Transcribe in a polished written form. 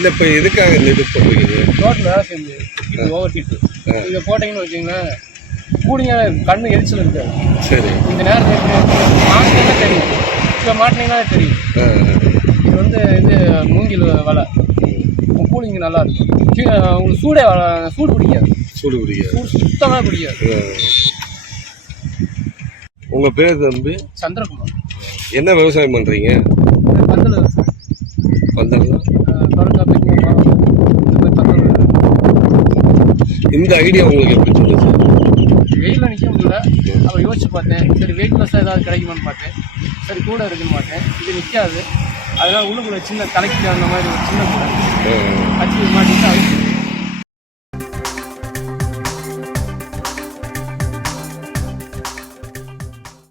இல்லை இப்போ எதுக்காக இந்த இது போடுறீங்க? ரோட்டில் வேலை செஞ்சு ஹீட்டு ஓவர் ஹீட்டு இதை போட்டிங்கன்னு வச்சிங்களேன் கூலிங்காக கண்ணு எரிச்சல் இருக்காது. சரி. இந்த நேரத்தில் மாட்டினீங்கன்னா தெரியும், இப்போ மாட்டினீங்கன்னா தெரியும். இது வந்து இது மூங்கில் வலை கூலிங் நல்லா இருக்கும். உங்களுக்கு சூடு பிடிக்காது. சூடு சுத்தமாக பிடிக்காது. உங்கள் பேர் தம்பி? சந்திரகுமார். என்ன விவசாயம் பண்ணுறீங்க? பந்தல் விவசாயம். பந்தல் இந்த ஐடியா உங்களுக்கு எப்படி சொல்லுது? வெயிலில் நிற்க முடியல, அப்புறம் யோசிச்சு பார்த்தேன். சரி வெயிட்லெஸ்ஸாக ஏதாவது கிடைக்குமான்னு பார்த்தேன். சரி கூட இருக்குன்னு பார்த்தேன். இது நிற்காது. அதனால் உள்ளுக்குள்ள சின்ன தலைக்கு அந்த மாதிரி ஒரு சின்ன கூட வச்சு மாட்டிட்டு